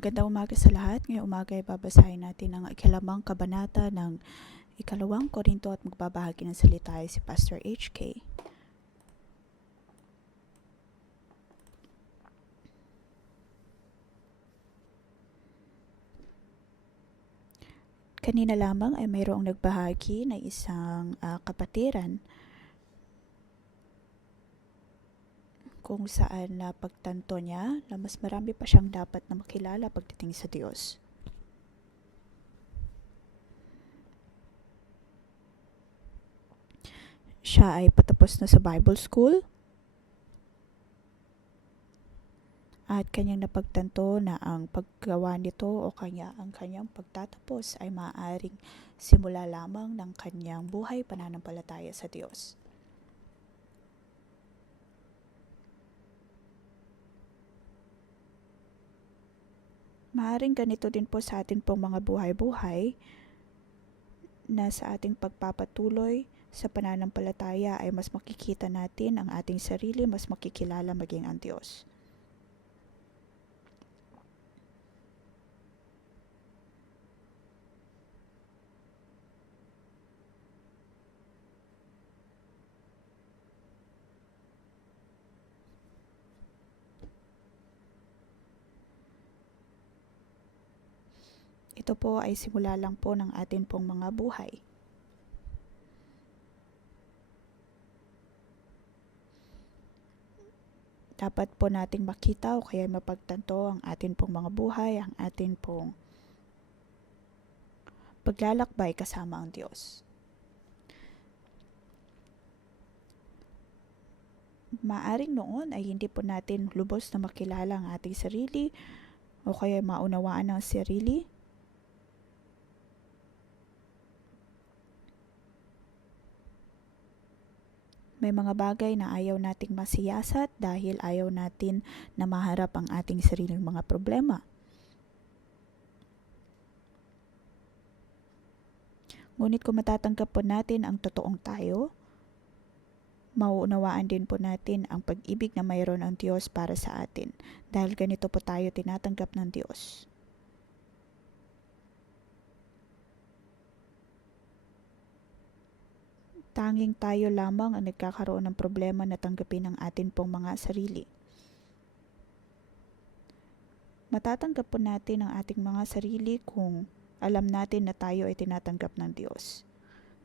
Magandang umaga sa lahat. Ngayong umaga ay babasahin natin ang ikalimang kabanata ng ikalawang Korinto at magbabahagi ng salita ay si Pastor HK. Kanina lamang ay mayroong nagbahagi na isang kapatiran kung saan pagtanto niya na mas marami pa siyang dapat na makilala pagdating sa Diyos. Siya ay patapos na sa Bible School at kanyang napagtanto na ang paggawa nito o ang kanyang pagtatapos ay maaaring simula lamang ng kanyang buhay pananampalataya sa Diyos. Maaaring ganito din po sa atin pong mga buhay-buhay na sa ating pagpapatuloy sa pananampalataya ay mas makikita natin ang ating sarili, mas makikilala maging ang Diyos. Ito po ay simula lang po ng atin pong mga buhay. Dapat po nating makita o kaya mapagtanto ang atin pong mga buhay, ang atin pong paglalakbay kasama ang Diyos. Maaring noon ay hindi po natin lubos na makilala ang ating sarili o kaya maunawaan ang sarili. May mga bagay na ayaw nating masiyasat dahil ayaw natin na maharap ang ating sariling mga problema. Ngunit kung matatanggap po natin ang totoong tayo, mauunawaan din po natin ang pag-ibig na mayroon ang Diyos para sa atin dahil ganito po tayo tinatanggap ng Diyos. Tanging tayo lamang ang nagkakaroon ng problema na tanggapin ang atin pong mga sarili. Matatanggap po natin ang ating mga sarili kung alam natin na tayo ay tinatanggap ng Diyos.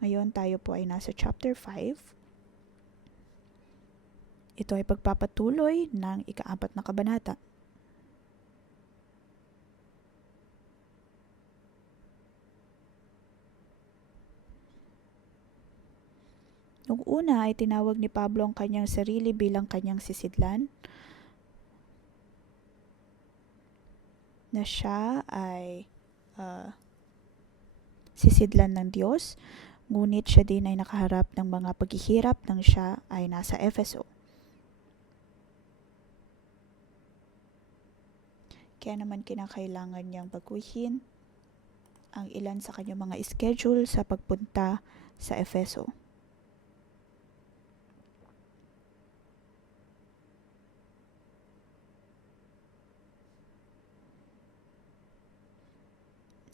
Ngayon tayo po ay nasa chapter 5. Ito ay pagpapatuloy ng ika-4 na kabanata. Noong una ay tinawag ni Pablo ang kanyang sarili bilang kanyang sisidlan, na siya ay sisidlan ng Diyos, ngunit siya din ay nakaharap ng mga paghihirap nang siya ay nasa Efeso. Kaya naman kinakailangan niyang baguhin ang ilan sa kanyang mga schedule sa pagpunta sa Efeso.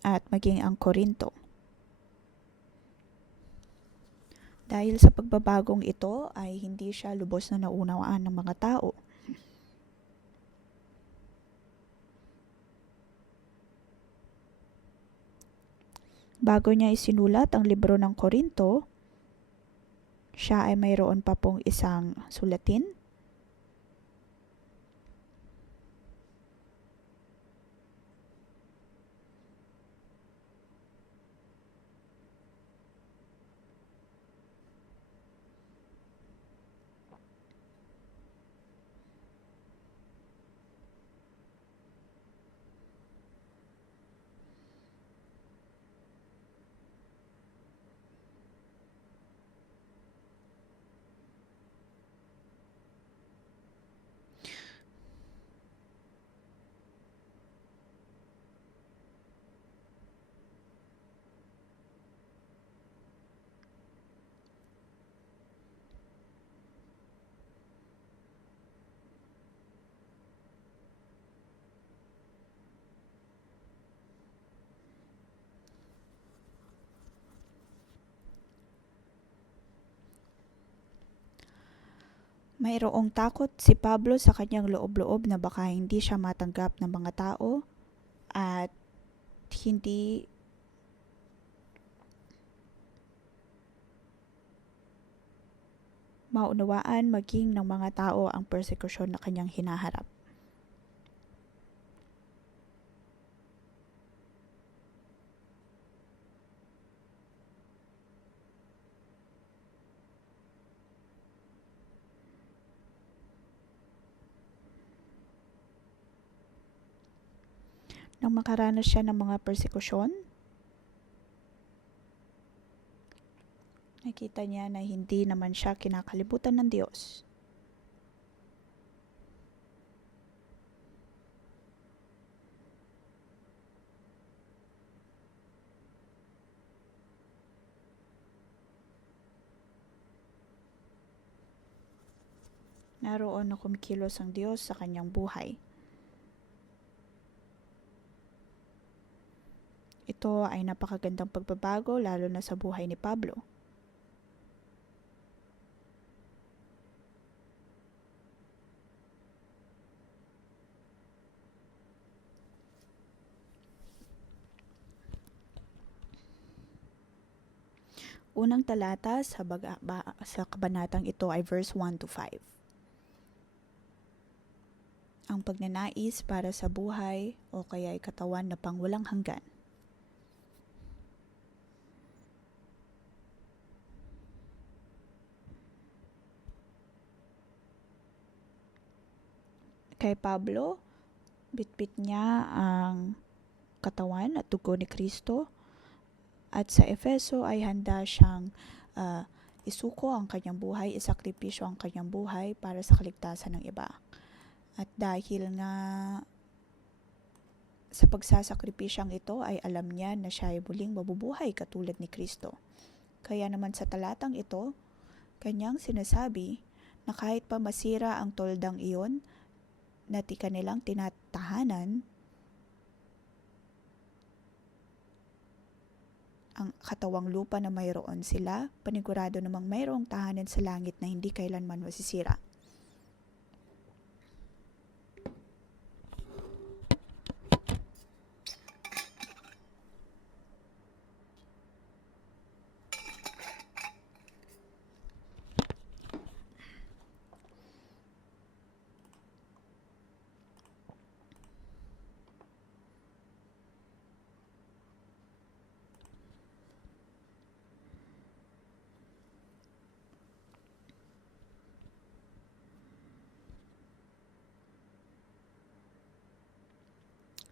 At maging ang Korinto. Dahil sa pagbabagong ito ay hindi siya lubos na naunawaan ng mga tao. Bago niya isinulat ang libro ng Korinto, siya ay mayroon pa pong isang sulatin. Mayroong takot si Pablo sa kanyang loob-loob na baka hindi siya matanggap ng mga tao at hindi maunawaan maging ng mga tao ang persekusyon na kanyang hinaharap. Nang makaranas siya ng mga persekusyon, nakita niya na hindi naman siya kinakalibutan ng Diyos. Naroon na kumikilos ang Diyos sa kanyang buhay. Ito ay napakagandang pagbabago lalo na sa buhay ni Pablo. Unang talata sa kabanatang ito ay verse 1 to 5. Ang pagnanais para sa buhay o kaya ay katawan na pangwalang hanggan. Kay Pablo, bitbit niya ang katawan at dugo ni Kristo, at sa Efeso ay handa siyang isuko ang kanyang buhay, isakripisyo ang kanyang buhay para sa kaligtasan ng iba. At dahil nga sa pagsasakripisyang ito ay alam niya na siya ay muling mabubuhay katulad ni Kristo. Kaya naman sa talatang ito, kanyang sinasabi na kahit pa masira ang toldang iyon na kanilang tinatahanan, ang katawang lupa na mayroon sila, panigurado namang mayroong tahanan sa langit na hindi kailanman masisira.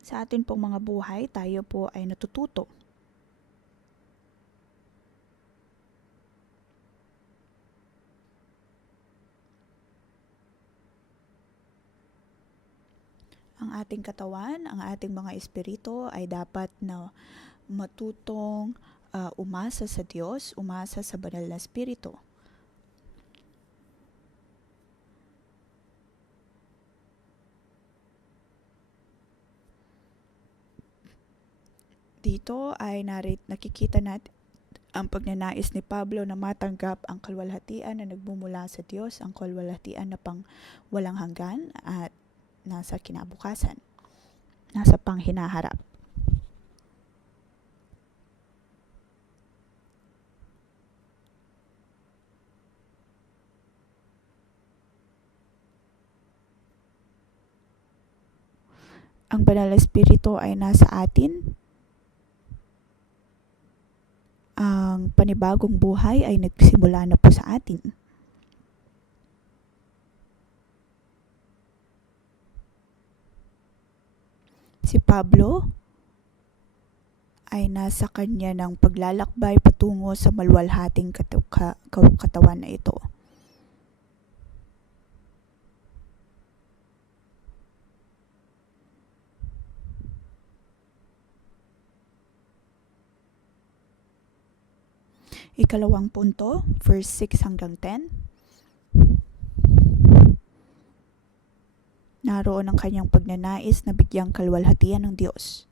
Sa atin pong mga buhay, tayo po ay natututo. Ang ating katawan, ang ating mga espiritu ay dapat na matutong umasa sa Diyos, umasa sa banal na espiritu. Dito ay nakikita natin ang pagnanais ni Pablo na matanggap ang kalwalhatian na nagmumula sa Diyos, ang kalwalhatian na pang walang hanggan at nasa kinabukasan, nasa panghinaharap. Ang banal na espiritu ay nasa atin. Ang panibagong buhay ay nagsimula na po sa atin. Si Pablo ay nasa kanya ng paglalakbay patungo sa maluwalhating katawan na ito. Ikalawang punto, verse 6 hanggang 10. Naroon ang kanyang pagnanais na bigyang kalwalhatian ng Diyos.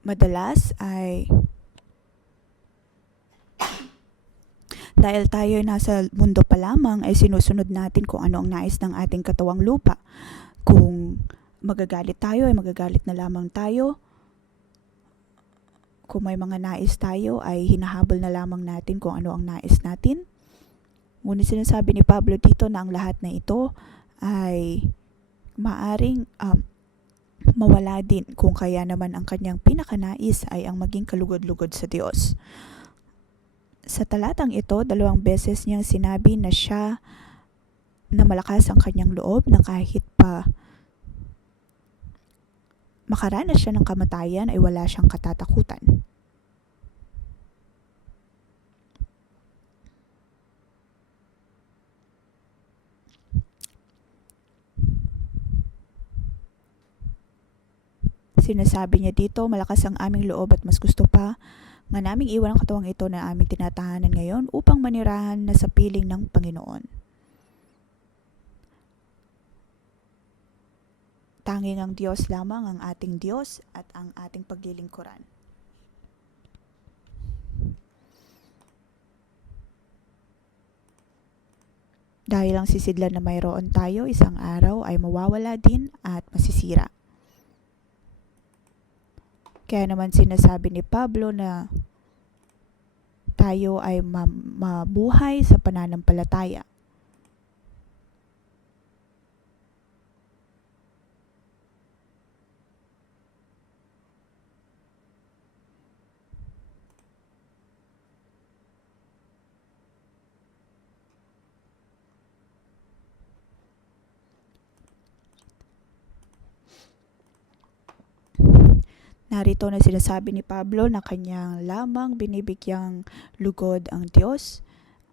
madalas ay dahil tayo nasa mundo pa lamang ay sinusunod natin kung ano ang nais ng ating katawang lupa. Kung magagalit tayo ay magagalit na lamang tayo. Kung may mga nais tayo ay hinahabol na lamang natin kung ano ang nais natin. Ngunit sinasabi ni Pablo dito na ang lahat na ito ay maaring mawala din kung kaya naman ang kanyang pinakanais ay ang maging kalugod-lugod sa Diyos. Sa talatang ito, 2 beses niyang sinabi na siya na malakas ang kanyang loob na kahit pa makaranas siya ng kamatayan ay wala siyang katatakutan. Sinasabi niya dito, malakas ang aming loob at mas gusto pa nga naming iwan ang katawang ito na aming tinatahanan ngayon upang manirahan na sa piling ng Panginoon. Tanging ang Diyos lamang ang ating Diyos at ang ating paglilingkuran. Dahil ang sisidlan na mayroon tayo isang araw ay mawawala din at masisira. Kaya naman sinasabi ni Pablo na tayo ay mabuhay sa pananampalataya. Narito na sinasabi ni Pablo na kanyang lamang binibigyang lugod ang Diyos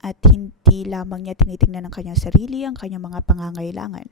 at hindi lamang niya tinitingnan ang kanyang sarili, ang kanyang mga pangangailangan.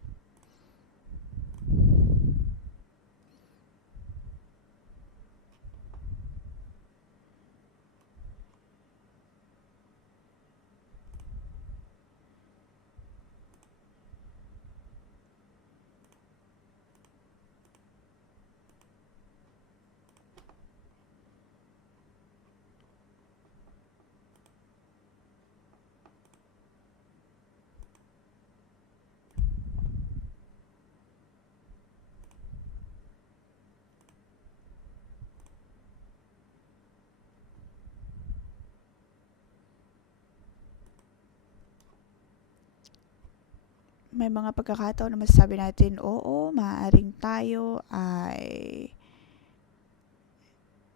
May mga pagkakataon na masasabi natin, oo, maaaring tayo ay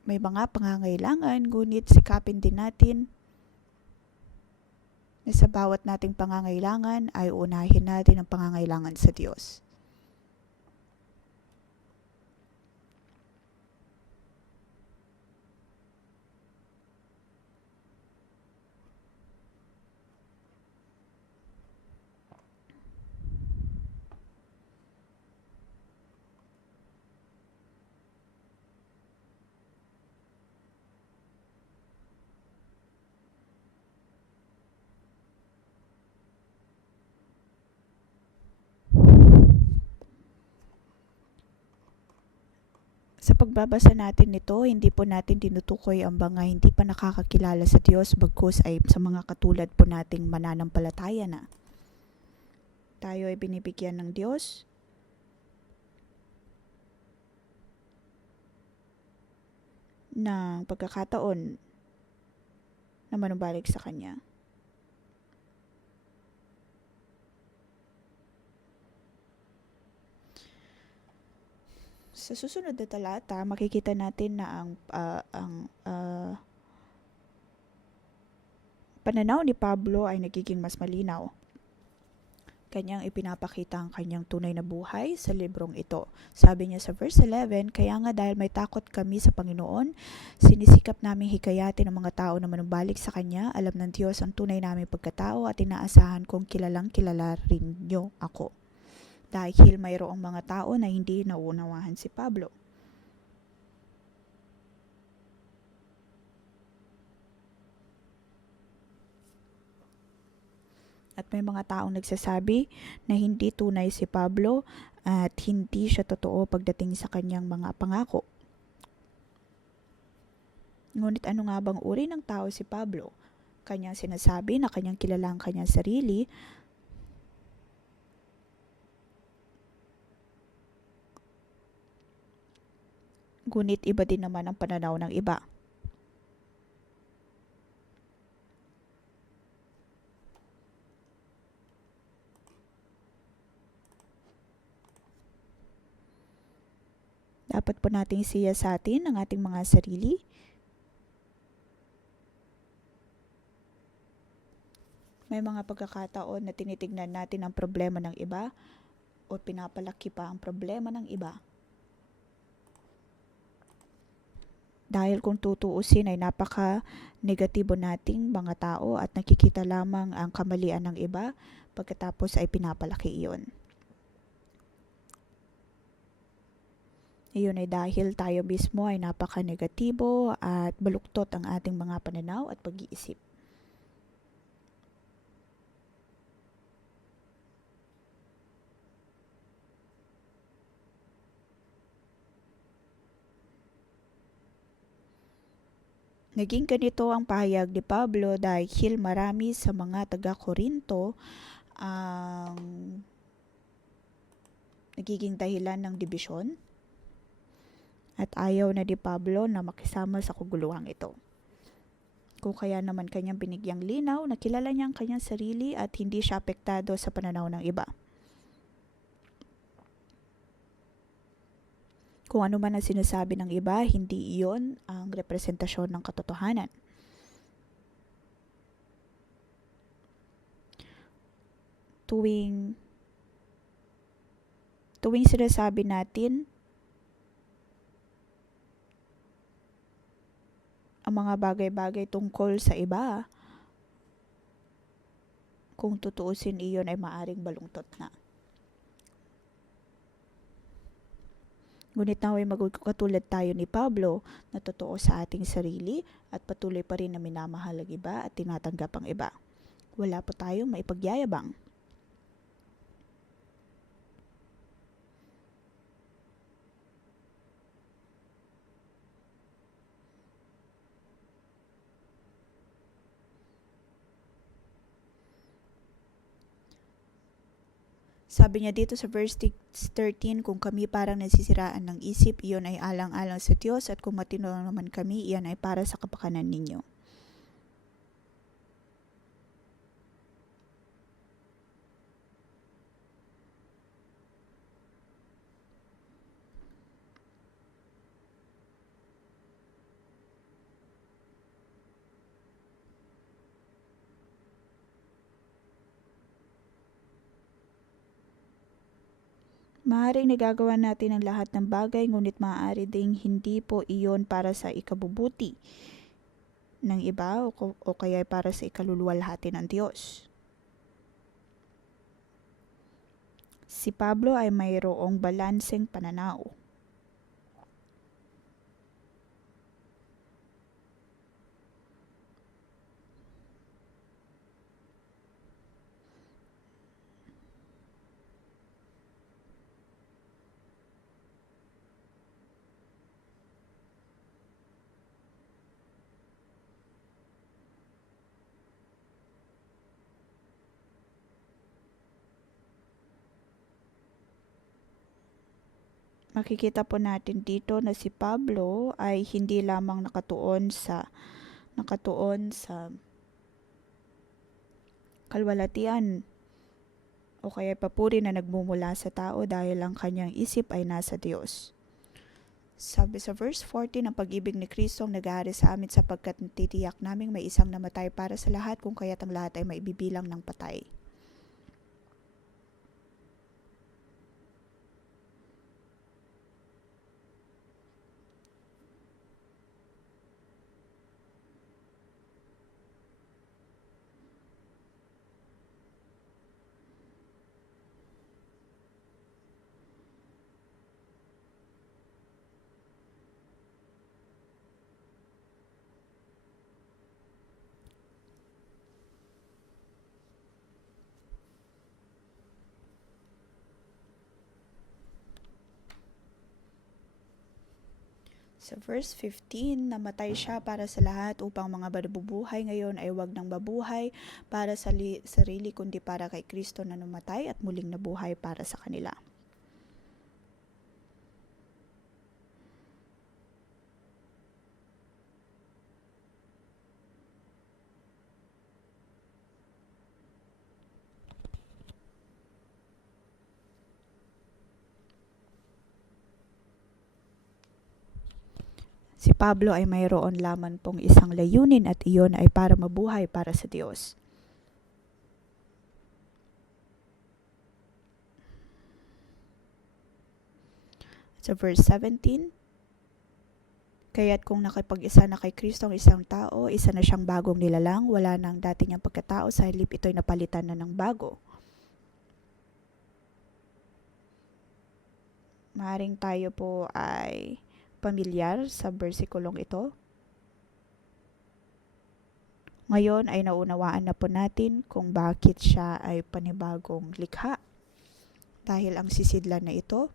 may mga pangangailangan, ngunit sikapin din natin na sa bawat nating pangangailangan ay unahin natin ang pangangailangan sa Diyos. Sa pagbabasa natin nito, hindi po natin tinutukoy ang mga hindi pa nakakakilala sa Diyos, bagkus ay sa mga katulad po nating mananampalataya na. Tayo ay binibigyan ng Diyos ng pagkakataon na manumbalik sa Kanya. Sa susunod na talata, makikita natin na ang pananaw ni Pablo ay nagiging mas malinaw. Kanyang ipinapakita ang kanyang tunay na buhay sa librong ito. Sabi niya sa verse 11, kaya nga dahil may takot kami sa Panginoon, sinisikap naming hikayatin ang mga tao na manumbalik sa Kanya. Alam ng Diyos ang tunay naming pagkatao at inaasahan kong kilalang kilala rin niyo ako. Dahil mayroong mga tao na hindi nauunawahan si Pablo. At may mga taong nagsasabi na hindi tunay si Pablo at hindi siya totoo pagdating sa kanyang mga pangako. Ngunit ano nga bang uri ng tao si Pablo? Kanyang sinasabi na kanyang kilala ang kanyang sarili, ngunit iba din naman ang pananaw ng iba. Dapat po nating siyasatin ang ating mga sarili. May mga pagkakataon na tinitignan natin ang problema ng iba o pinapalaki pa ang problema ng iba. Dahil kung tutuusin ay napaka-negatibo nating mga tao at nakikita lamang ang kamalian ng iba pagkatapos ay pinapalaki iyon. Iyon ay dahil tayo mismo ay napaka-negatibo at baluktot ang ating mga pananaw at pag-iisip. Naging ganito ang pahayag ni Pablo dahil marami sa mga taga-Korinto ang nagiging dahilan ng dibisyon at ayaw na ni Pablo na makisama sa kaguluhang ito. Kung kaya naman kanyang binigyang linaw na kilala niya ang kanyang sarili at hindi siya apektado sa pananaw ng iba. Kung ano man ang sinasabi ng iba, hindi iyon ang representasyon ng katotohanan. Tuwing sinasabi natin ang mga bagay-bagay tungkol sa iba, kung tutuusin iyon ay maaring balungtot na. Ngunit naway magkatulad tayo ni Pablo na totoo sa ating sarili at patuloy pa rin na minamahal ang iba at tinatanggap ang iba. Wala po tayong maipagyayabang. Sabi niya dito sa verse 13, kung kami parang nasisiraan ng isip, iyon ay alang-alang sa Diyos, at kung matino naman kami, iyan ay para sa kapakanan ninyo. Maaaring nagagawa natin ang lahat ng bagay, ngunit maaari ding hindi po iyon para sa ikabubuti ng iba o kaya para sa ikaluluwalhati ng Diyos. Si Pablo ay mayroong balanseng pananaw. Makikita po natin dito na si Pablo ay hindi lamang nakatuon sa kalwalatian o kaya papuri na nagmumula sa tao dahil ang kanyang isip ay nasa Diyos. Sabi sa verse 14, ang pag-ibig ni Kristo ang nag-aari sa amin sapagkat natitiyak naming may isang namatay para sa lahat, kung kaya't ang lahat ay maibibilang ng patay. Sa verse 15, namatay siya para sa lahat upang mga nabubuhay ngayon ay wag nang mabuhay para sa sarili kundi para kay Kristo na namatay at muling nabuhay para sa kanila. Si Pablo ay mayroon lamang pong isang layunin at iyon ay para mabuhay para sa Diyos. Sa verse 17, kaya't kung nakipag-isa na kay Kristo ang isang tao, isa na siyang bagong nilalang, wala nang dati niyang pagkatao, sa halip ito'y napalitan na ng bago. Maaaring tayo po ay pamilyar sa versikulong ito. Ngayon ay naunawaan na po natin kung bakit siya ay panibagong likha. Dahil ang sisidlan na ito,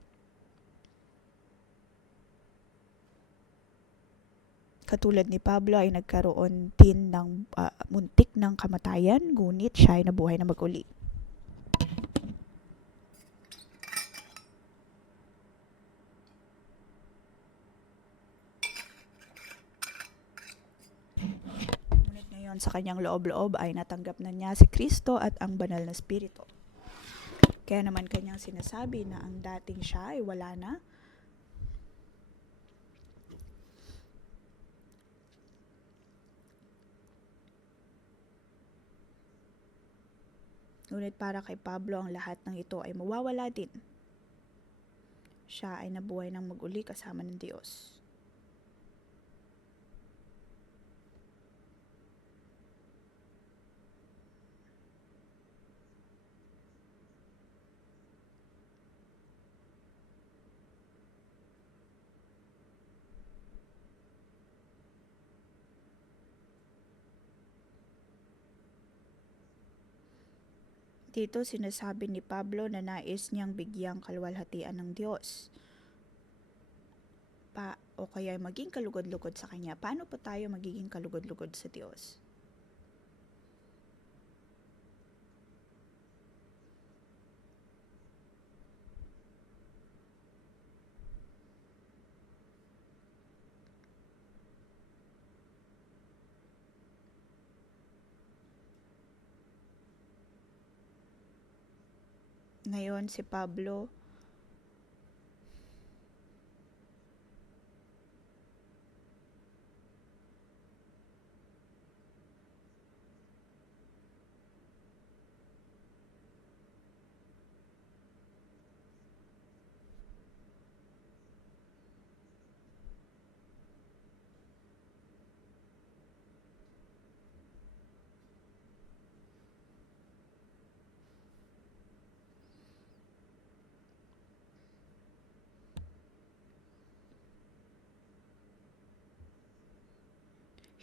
katulad ni Pablo, ay nagkaroon din ng muntik ng kamatayan, ngunit siya ay nabuhay na mag-uli. Ngunit ngayon sa kanyang loob-loob ay natanggap na niya si Kristo at ang banal na Espiritu. Kaya naman kanyang sinasabi na ang dating siya ay wala na. Ngunit para kay Pablo, ang lahat ng ito ay mawawala din. Siya ay nabuhay ng mag-uli kasama ng Diyos. Dito sinasabi ni Pablo na nais niyang bigyang kaluwalhatian ng Diyos. O kaya maging kalugod-lugod sa Kanya. Paano po tayo magiging kalugod-lugod sa Diyos? Ngayon si Pablo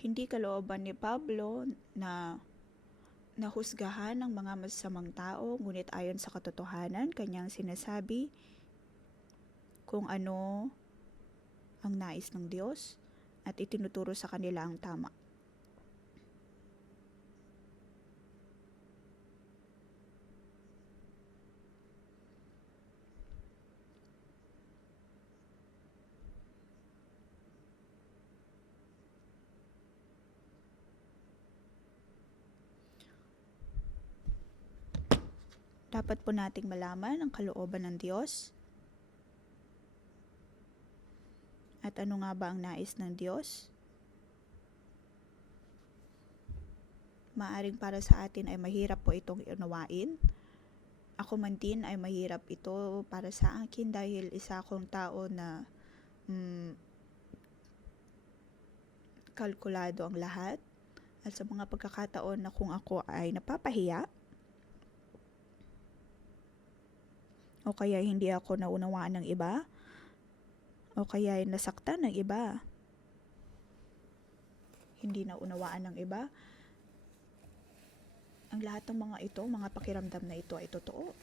hindi kalooban ni Pablo na nahusgahan ng mga masasamang tao, ngunit ayon sa katotohanan, kanyang sinasabi kung ano ang nais ng Diyos at itinuturo sa kanila ang tama. Dapat po nating malaman ang kalooban ng Diyos. At ano nga ba ang nais ng Diyos? Maaring para sa atin ay mahirap po itong unawain. Ako man din ay mahirap ito para sa akin dahil isa akong tao na kalkulado ang lahat. At sa mga pagkakataon na kung ako ay napapahiya, o kaya hindi ako naunawaan ng iba, o kaya ay nasaktan ng iba, hindi naunawaan ng iba, ang lahat ng mga ito, mga pakiramdam na ito ay totoo.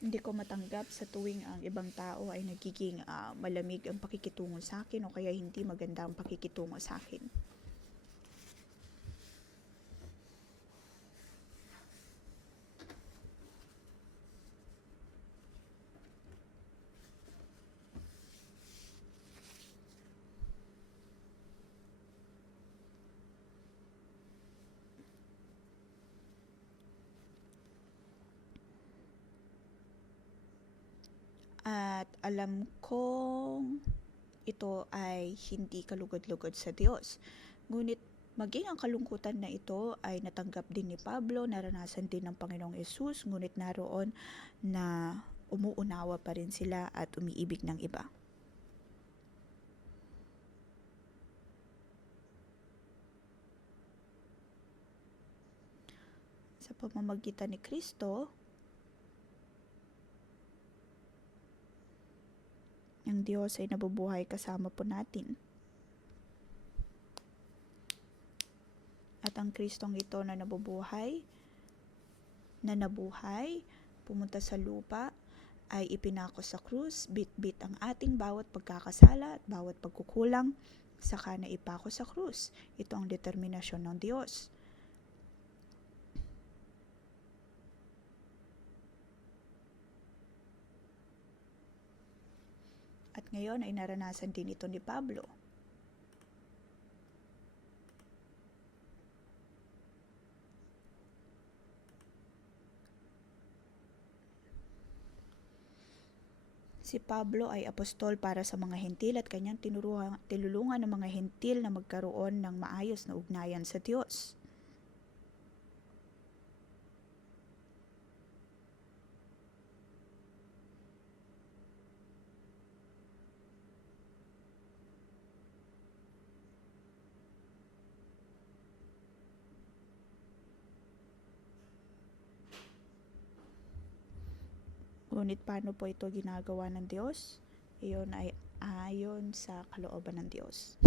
Hindi ko matanggap sa tuwing ang ibang tao ay nagiging malamig ang pakikitungo sa akin o kaya hindi maganda ang pakikitungo sa akin. At alam kong ito ay hindi kalugod-lugod sa Diyos. Ngunit maging ang kalungkutan na ito ay natanggap din ni Pablo, naranasan din ng Panginoong Yesus, ngunit naroon na umuunawa pa rin sila at umiibig ng iba. Sa pamamagitan ni Kristo, ang Diyos ay nabubuhay kasama po natin. At ang Kristong ito na nabubuhay, na nabuhay, pumunta sa lupa, ay ipinako sa krus, bit-bit ang ating bawat pagkakasala at bawat pagkukulang, saka na ipako sa krus. Ito ang determinasyon ng Diyos. At ngayon ay naranasan din ito ni Pablo. Si Pablo ay apostol para sa mga hentil at kanyang tinulungan ng mga hentil na magkaroon ng maayos na ugnayan sa Diyos. Ngunit paano po ito ginagawa ng Diyos? Iyon ay ayon sa kalooban ng Diyos.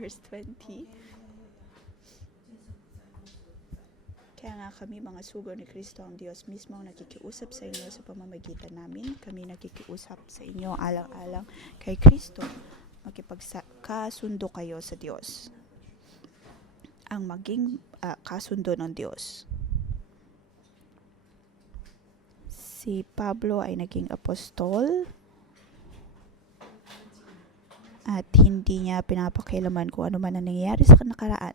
Verse 20. Kaya nga kami mga sugo ni Kristo, ang Diyos mismo ang nakikiusap sa inyo sa pamamagitan namin. Kami nakikiusap sa inyo alang-alang kay Kristo. Makipagkasundo kayo sa Diyos. Ang maging kasundo ng Diyos. Si Pablo ay naging apostol at hindi niya pinapakialaman kung ano man ang nangyayari sa nakaraan.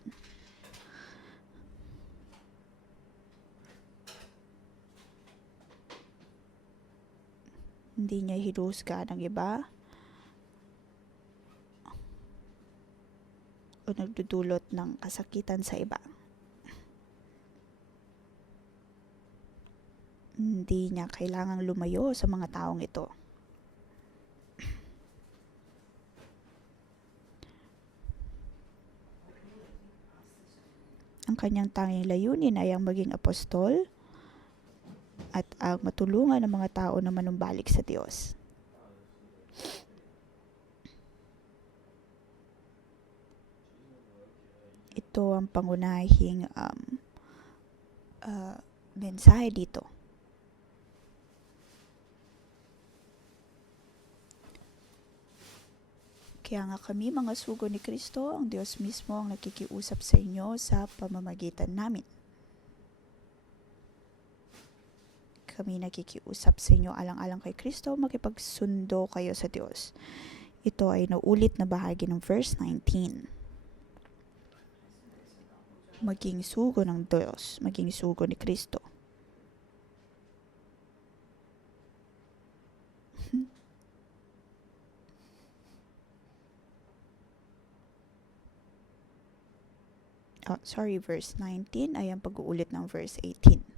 Hindi niya hinusga ng iba o nagdudulot ng kasakitan sa iba. Hindi niya kailangang lumayo sa mga taong ito. Ang kanyang tanging layunin ay ang maging apostol at ang matulungan ng mga tao na manumbalik sa Diyos. Ito ang pangunahing mensahe dito. Kaya nga kami mga sugo ni Kristo, ang Diyos mismo ang nakikiusap sa inyo sa pamamagitan namin. Kami nakikiusap sa inyo alang-alang kay Kristo, makipagsundo kayo sa Diyos. Ito ay naulit na bahagi ng verse 19. Maging sugo ng Diyos, maging sugo ni Kristo. verse 19 ay ang pag-uulit ng verse 18.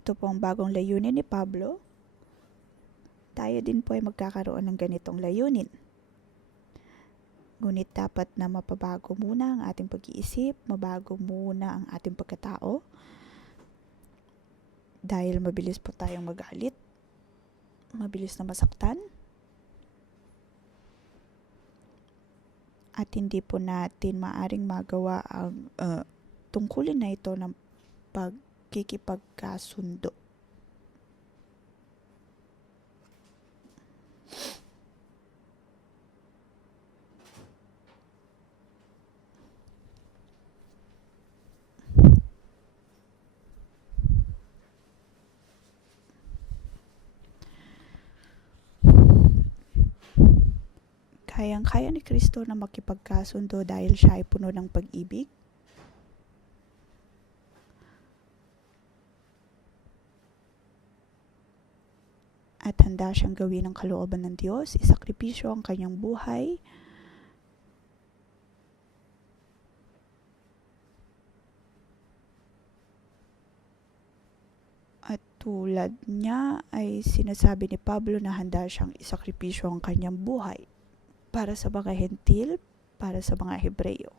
Ito po ang bagong layunin ni Pablo. Tayo din po ay magkakaroon ng ganitong layunin. Ngunit dapat na mapabago muna ang ating pag-iisip, mabago muna ang ating pagkatao. Dahil mabilis po tayong magalit, mabilis na masaktan, at hindi po natin maaring magawa ang tungkulin na ito ng pagkikipagkasundo. Kayang-kaya ni Kristo na makipagkasundo dahil siya ay puno ng pag-ibig. At handa siyang gawin ang kalooban ng Diyos, isakripisyo ang kanyang buhay. At tulad niya ay sinasabi ni Pablo na handa siyang isakripisyo ang kanyang buhay para sa mga Hentil, para sa mga Hebreyo.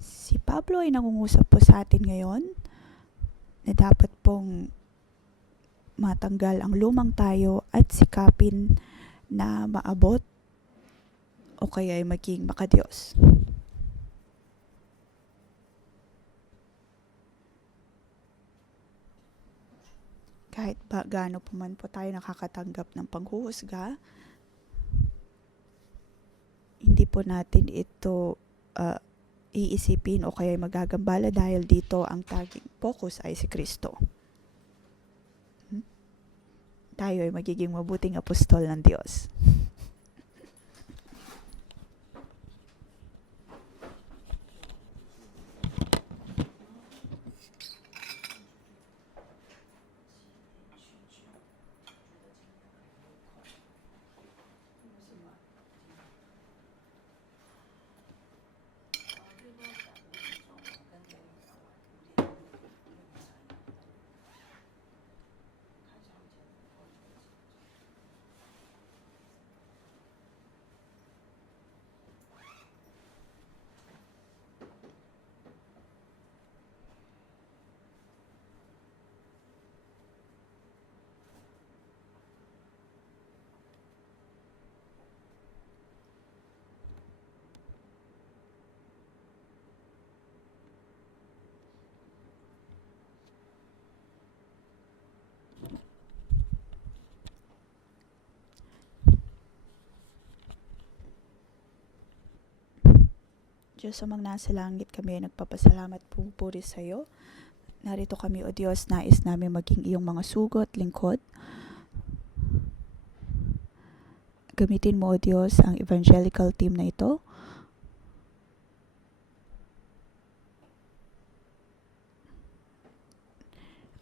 Si Pablo ay nangungusap po sa atin ngayon na dapat pong matanggal ang lumang tayo at sikapin na maabot o kaya ay maging makadiyos. Kahit ba gaano pa man po tayo nakakatanggap ng panghuhusga, hindi po natin ito iisipin o kaya magagambala dahil dito ang taging focus ay si Kristo. Tayo ay magiging mabuting apostol ng Diyos. Diyos amang nasa langit, kami ay nagpapasalamat po puri sa iyo. Narito kami, O Diyos, nais namin maging iyong mga sugo at lingkod. Gamitin mo, O Diyos, ang evangelical team na ito.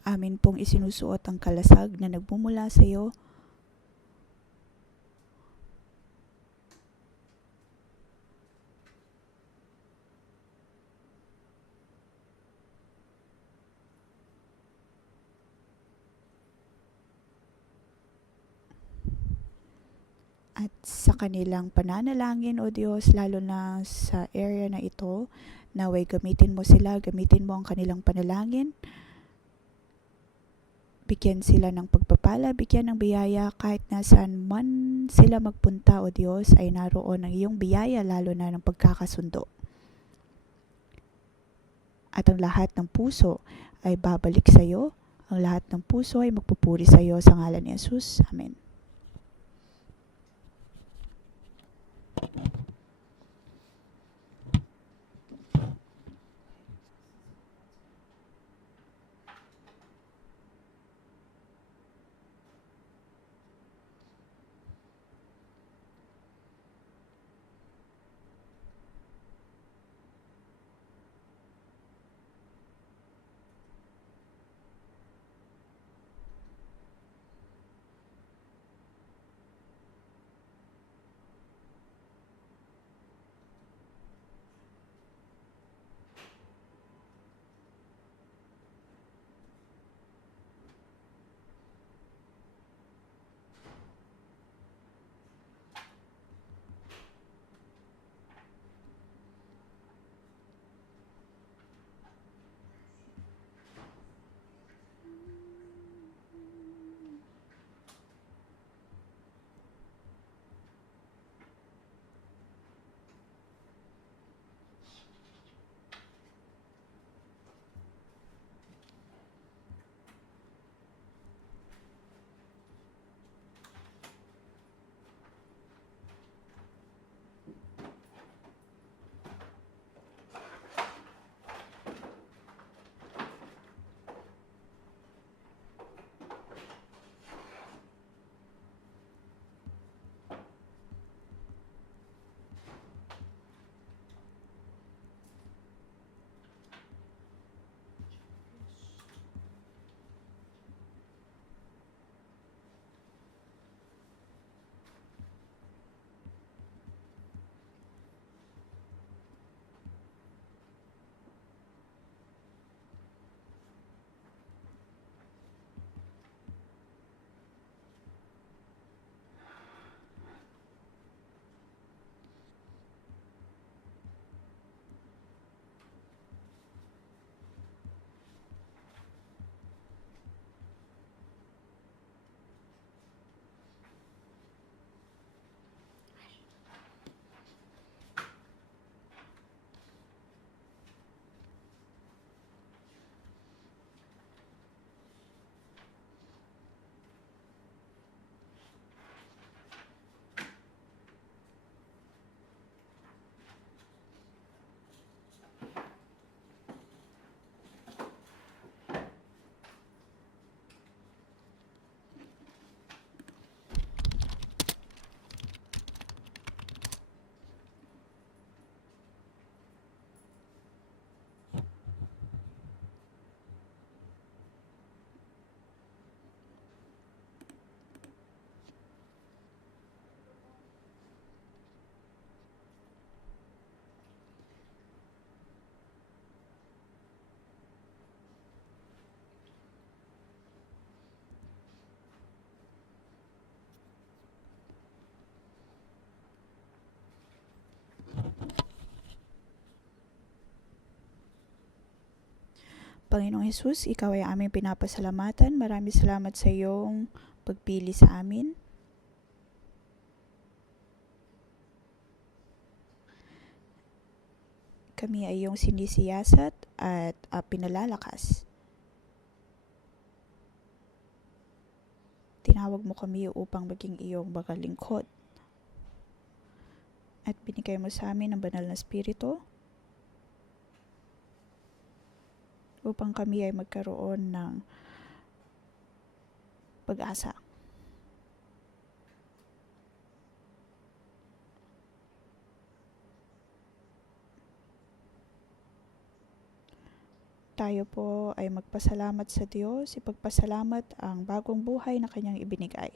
Amin pong isinusuot ang kalasag na nagmumula sa iyo. At sa kanilang pananalangin, O Diyos, lalo na sa area na ito, naway gamitin mo sila, gamitin mo ang kanilang panalangin. Bigyan sila ng pagpapala, bigyan ng biyaya, kahit nasaan man sila magpunta, O Diyos, ay naroon ang iyong biyaya, lalo na ng pagkakasundo. At ang lahat ng puso ay babalik sa iyo, ang lahat ng puso ay magpupuri sa iyo sa ngalan ni Jesus. Amen. Panginoong Hesus, Ikaw ay aming pinapasalamatan. Maraming salamat sa iyong pagpili sa amin. Kami ay iyong sinisiyasat at pinalalakas. Tinawag mo kami upang maging iyong mga lingkod. At binigay mo sa amin ang banal na Espiritu upang kami ay magkaroon ng pag-asa. Tayo po ay magpasalamat sa Diyos, ipagpasalamat ang bagong buhay na Kanyang ibinigay.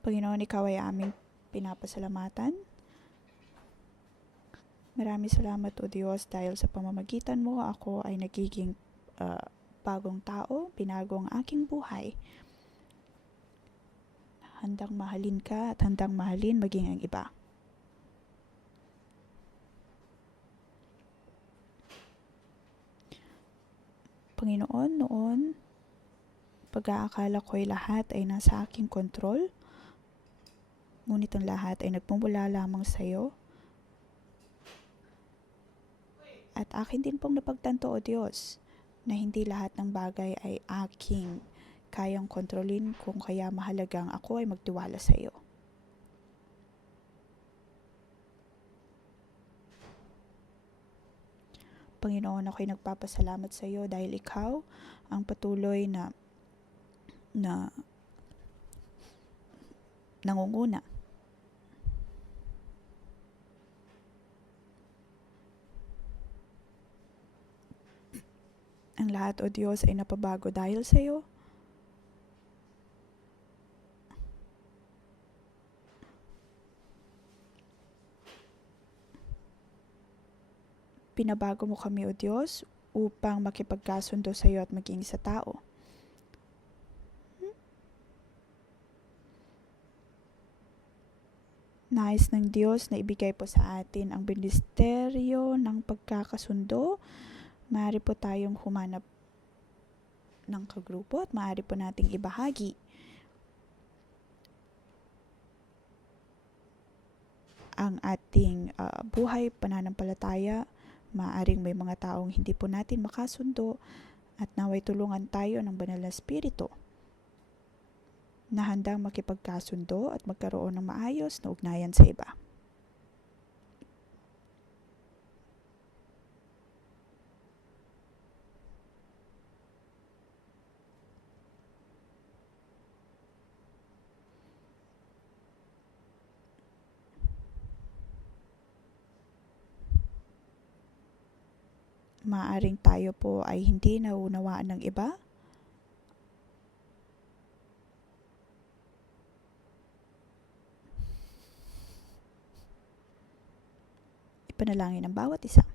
Panginoon, Ikaw ay aming pinapasalamatan. Maraming salamat o Diyos dahil sa pamamagitan mo ako ay nagiging bagong tao, binago ang aking buhay. Handang mahalin ka at handang mahalin maging ang iba. Panginoon, noon, pag-aakala ko'y lahat ay nasa aking kontrol, Ngunit ang lahat ay nagmumula lamang sa iyo. At akin din pong napagtanto, O Diyos, na hindi lahat ng bagay ay aking kayang kontrolin, kung kaya mahalagang ako ay magtiwala sa iyo. Panginoon, ako'y nagpapasalamat sa iyo dahil ikaw ang patuloy na nangunguna. Ang lahat, O Diyos, ay napabago dahil sa iyo. Pinabago mo kami, O Diyos, upang makipagkasundo sa iyo at maging sa tao. Nais ng Diyos na ibigay po sa atin ang ministeryo ng pagkakasundo. Maaari po tayong humanap ng kagrupo at maaari po nating ibahagi ang ating buhay, pananampalataya. Maaaring may mga taong hindi po natin makasundo at naway tulungan tayo ng Banal na Espiritu na handang makipagkasundo at magkaroon ng maayos na ugnayan sa iba. Maaaring tayo po ay hindi naunawaan ng iba. Ipanalangin ang bawat isa.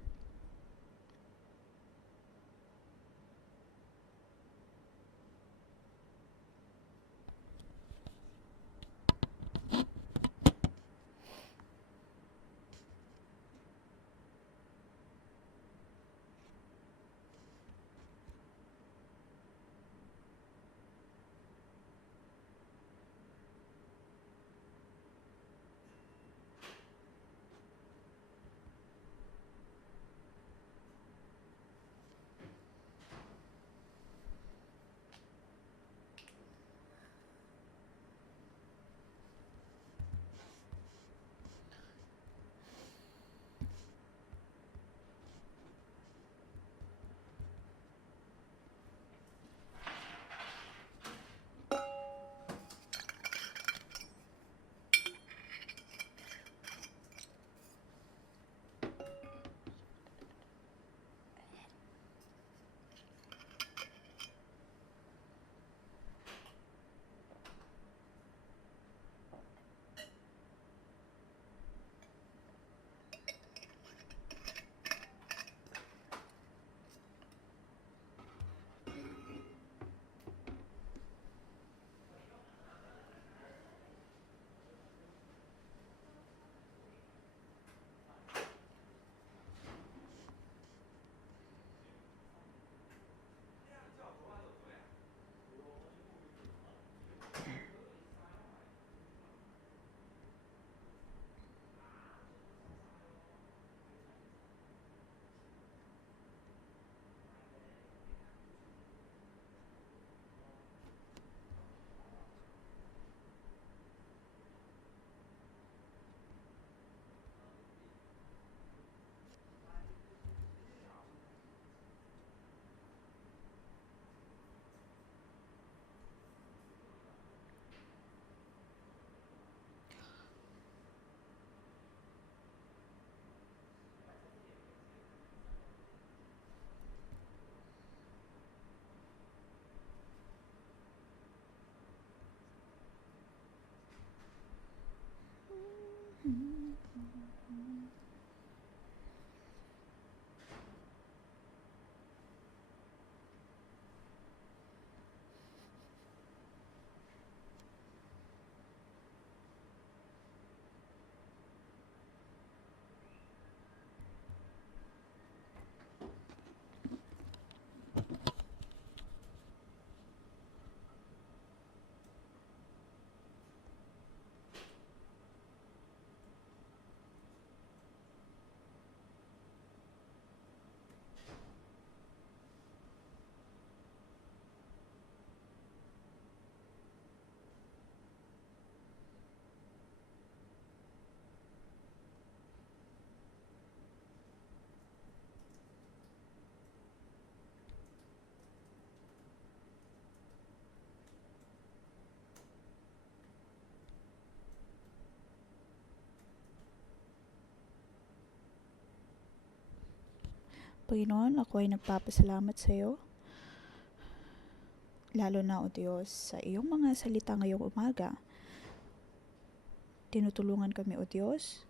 Panginoon, ako ay nagpapasalamat sa iyo, lalo na o Diyos sa iyong mga salita ngayong umaga. Tinutulungan kami o Diyos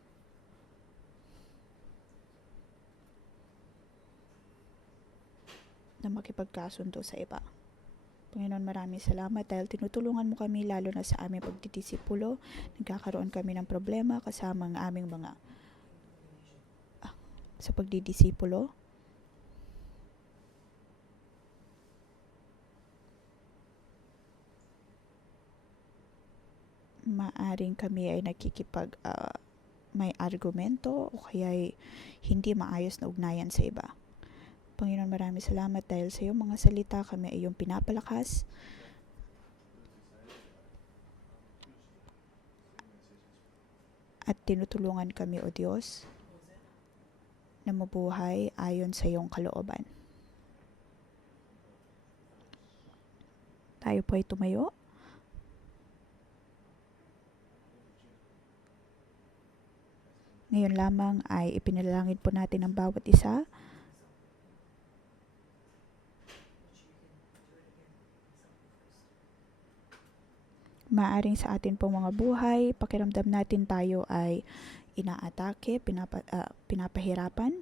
na makipagkasundo sa iba. Panginoon, maraming salamat dahil tinutulungan mo kami lalo na sa aming pagdidisipulo. Nagkakaroon kami ng problema kasama ang aming mga sa pagdidisipulo. Maaring kami ay may argumento o kaya ay hindi maayos na ugnayan sa iba. Panginoon, maraming salamat dahil sa iyong mga salita kami ay iyong pinapalakas at tinutulungan kami o Diyos na mabuhay ayon sa iyong kalooban. Tayo po ay tumayo. Ngayon lamang ay ipinalangin po natin ang bawat isa. Maaring sa atin pong mga buhay, pakiramdam natin tayo ay inaatake, pinapahirapan.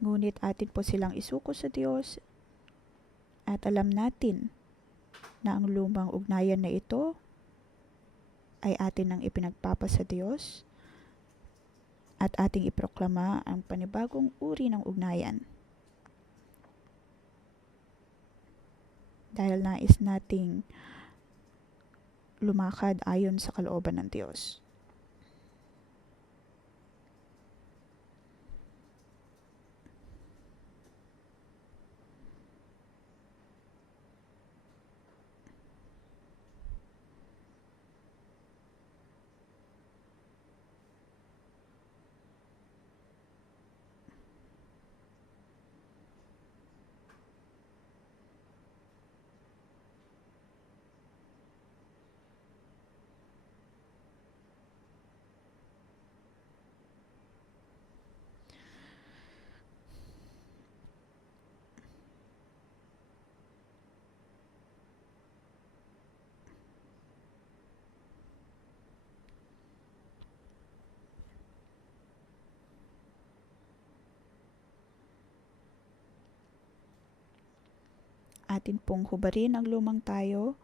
Ngunit atin po silang isuko sa Diyos at alam natin na ang lumang ugnayan na ito ay atin ang ipinagpapa sa Diyos at ating iproklama ang panibagong uri ng ugnayan. Dahil nais nating lumakad ayon sa kalooban ng Diyos. Atin pong hubarin ang lumang tayo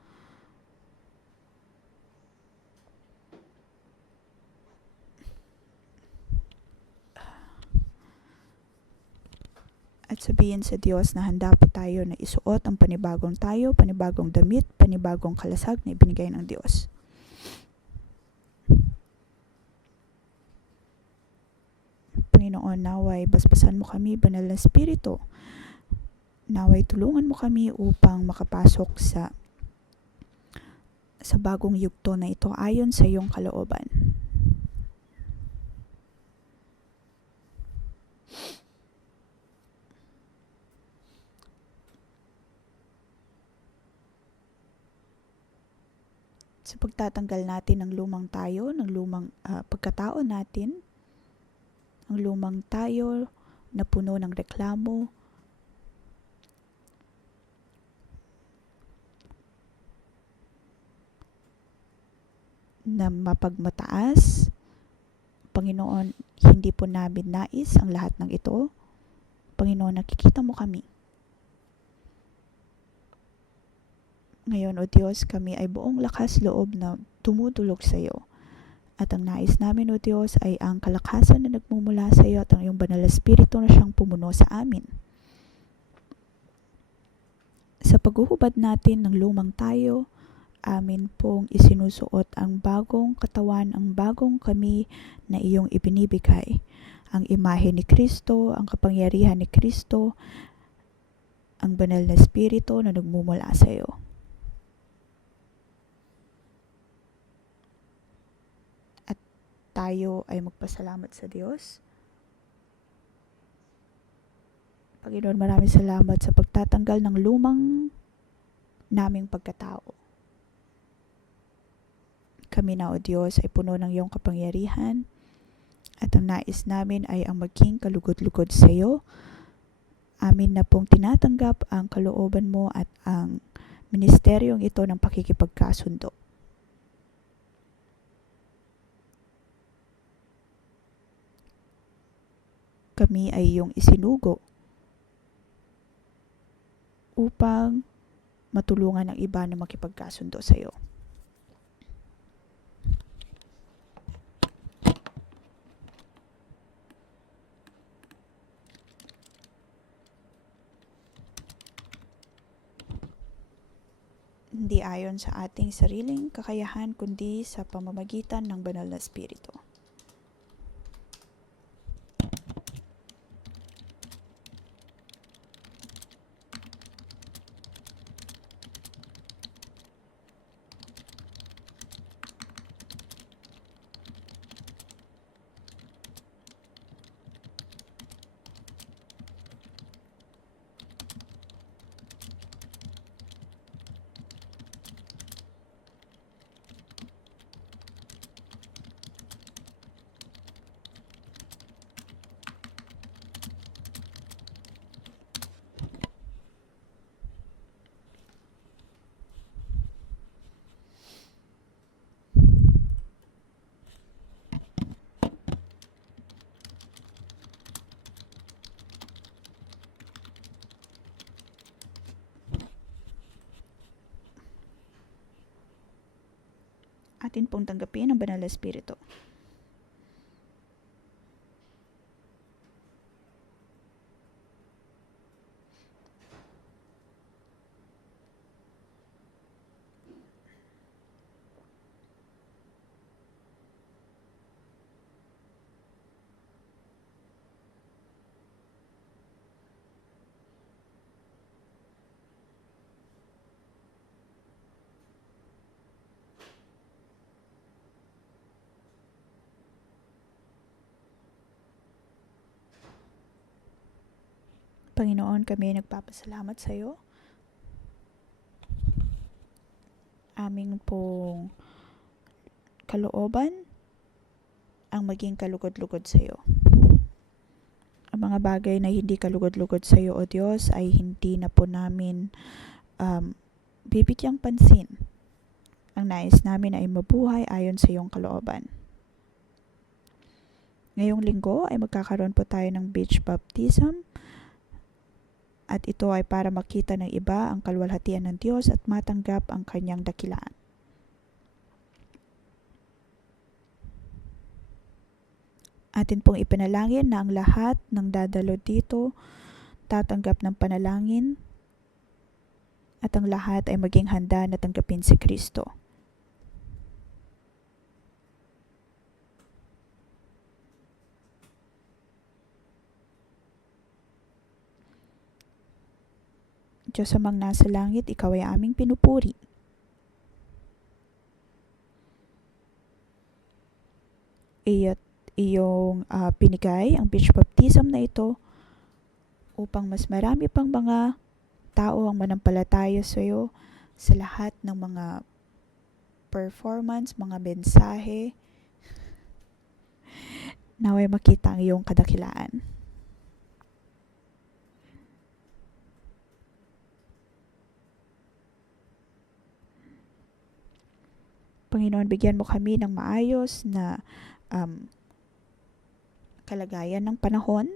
at sabihin sa Diyos na handa po tayo na isuot ang panibagong tayo, panibagong damit, panibagong kalasag na ibinigay ng Diyos. Panginoon, naway basbasan mo kami, Banal na Espiritu. Naway tulungan mo kami upang makapasok sa bagong yugto na ito ayon sa iyong kalooban. Sa pagtatanggal natin ng lumang tayo, ng lumang pagkatao natin, ang lumang tayo na puno ng reklamo, na mapagmataas. Panginoon, hindi po namin nais ang lahat ng ito. Panginoon, nakikita mo kami. Ngayon, O Diyos, kami ay buong lakas loob na tumutulog sa iyo. At ang nais namin, O Diyos, ay ang kalakasan na nagmumula sa iyo at ang iyong Banal na Espiritu na siyang pumuno sa amin. Sa paghuhubad natin ng lumang tayo, amin pong isinusuot ang bagong katawan, ang bagong kami na iyong ibinibigay. Ang imahe ni Kristo, ang kapangyarihan ni Kristo, ang Banal na Espiritu na nagmumula sa iyo. At tayo ay magpasalamat sa Diyos. Panginoon, maraming salamat sa pagtatanggal ng lumang naming pagkatao. Kami na, O Diyos, ay puno ng iyong kapangyarihan At ang nais namin ay ang maging kalugod-lugod sa iyo. Amin na pong tinatanggap ang kalooban mo at ang ministeryong ito ng pakikipagkasundo. Kami ay iyong isinugo upang matulungan ang iba na makipagkasundo sa iyo. Hindi ayon sa ating sariling kakayahan kundi sa pamamagitan ng banal na Espiritu. Atin pong tanggapin ang banal na Espiritu. Panginoon, kami nagpapasalamat sa iyo. Aming pong kalooban ang maging kalugod-lugod sa iyo. Ang mga bagay na hindi kalugod-lugod sa iyo, O Diyos, ay hindi na po namin bibigyang pansin. Ang nais namin ay mabuhay ayon sa iyong kalooban. Ngayong linggo ay magkakaroon po tayo ng beach baptism. At ito ay para makita ng iba ang kalwalhatian ng Diyos at matanggap ang kanyang dakilaan. Atin pong ipinalangin na ang lahat ng dadalo dito tatanggap ng panalangin at ang lahat ay maging handa na tanggapin si Kristo. Diyos amang nasa langit, ikaw ay aming pinupuri. Iyong pinigay ang beach baptism na ito upang mas marami pang mga tao ang manampalataya sa iyo sa lahat ng mga performance, mga mensahe, naway makita ang iyong kadakilaan. Panginoon, bigyan mo kami ng maayos na kalagayan ng panahon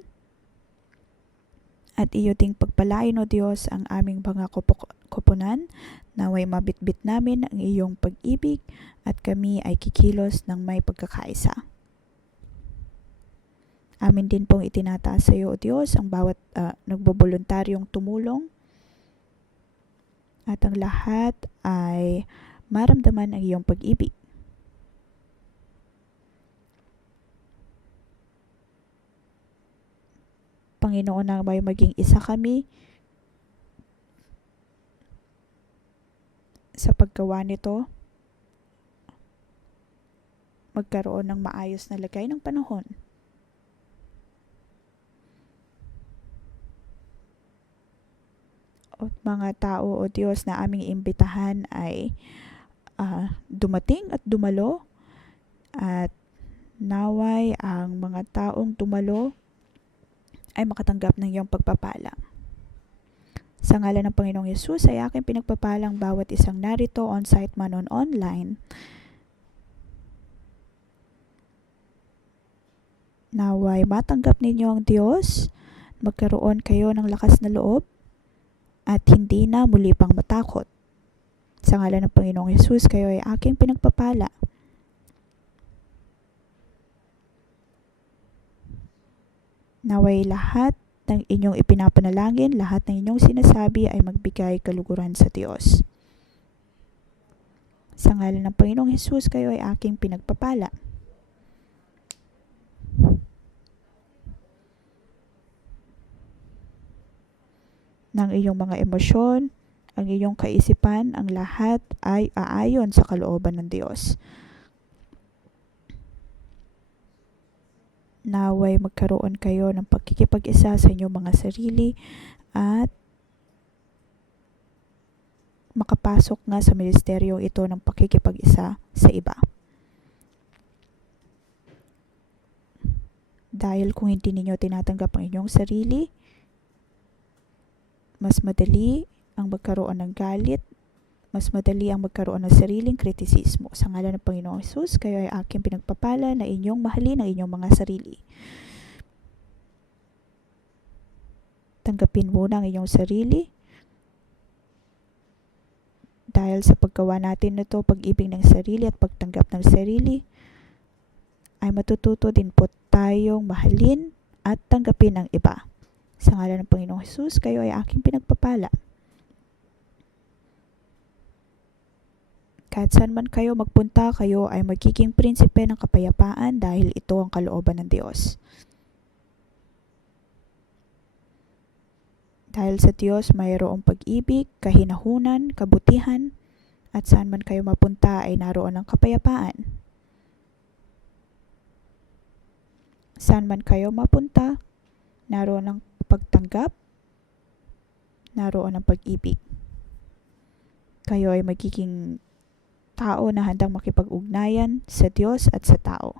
at iyo ding pagpalain, O Diyos, ang aming mga koponan, naway mabitbit namin ang iyong pag-ibig at kami ay kikilos ng may pagkakaisa. Amin din pong itinataas sa iyo, O Diyos, ang bawat nagboboluntaryong tumulong at ang lahat ay maramdaman ang iyong pag-ibig. Panginoon, na may maging isa kami sa paggawa nito, magkaroon ng maayos na lagay ng panahon. O mga tao, O Diyos, na aming imbitahan ay dumating at dumalo at Naway ang mga taong dumalo ay makatanggap ng iyong pagpapala. Sa ngalan ng Panginoong Yesus ay aking pinagpapalang bawat isang narito, on-site man on online. Naway matanggap ninyo ang Diyos, magkaroon kayo ng lakas na loob, at hindi na muli pang matakot. Sa ngalan ng Panginoong Yesus, kayo ay aking pinagpapala. Naway lahat ng inyong ipinapanalangin, lahat ng inyong sinasabi ay magbigay kaluguran sa Diyos. Sa ngalan ng Panginoong Hesus, kayo ay aking pinagpapala. Ng iyong mga emosyon, ang iyong kaisipan, ang lahat ay aayon sa kalooban ng Diyos. Naway magkaroon kayo ng pagkikipag-isa sa inyong mga sarili at makapasok nga sa ministeryo ito ng pakikipag-isa sa iba. Dahil kung hindi ninyo tinatanggap ang inyong sarili, mas madali ang magkaroon ng galit, mas madali ang magkaroon ng sariling kritisismo. Sa ngalan ng Panginoong Hesus, kayo ay aking pinagpapala na inyong mahalin ang inyong mga sarili. Tanggapin muna ang inyong sarili. Dahil sa paggawa natin nito, pag-ibig ng sarili at pagtanggap ng sarili, ay matututo din po tayong mahalin at tanggapin ang iba. Sa ngalan ng Panginoong Hesus, kayo ay aking pinagpapala. Kahit saan man kayo magpunta, kayo ay magiging prinsipe ng kapayapaan dahil ito ang kalooban ng Diyos. Dahil sa Diyos, mayroong pag-ibig, kahinahunan, kabutihan, at saan man kayo mapunta ay naroon ang kapayapaan. Saan man kayo mapunta, naroon ang pagtanggap, naroon ang pag-ibig. Kayo ay magiging tao na handang makipag-ugnayan sa Diyos at sa tao.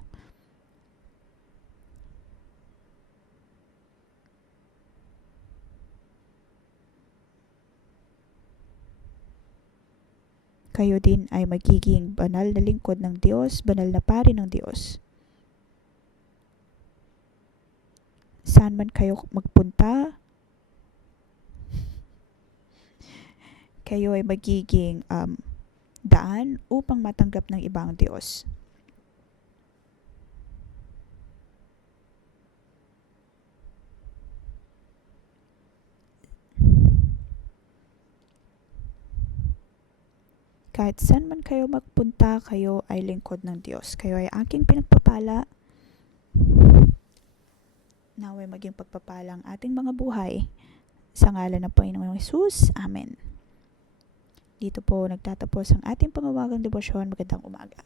Kayo din ay magiging banal na lingkod ng Diyos, banal na pari ng Diyos. Saan man kayo magpunta, kayo ay magiging daan upang matanggap ng ibang Diyos. Kahit saan man kayo magpunta, kayo ay lingkod ng Diyos. Kayo ay aking pinagpapala. Naway maging pagpapala ang ating mga buhay. Sa ngalan ng Panginoong Hesus, Amen. Dito po nagtatapos ang ating pangawagang debosyon. Magandang umaga.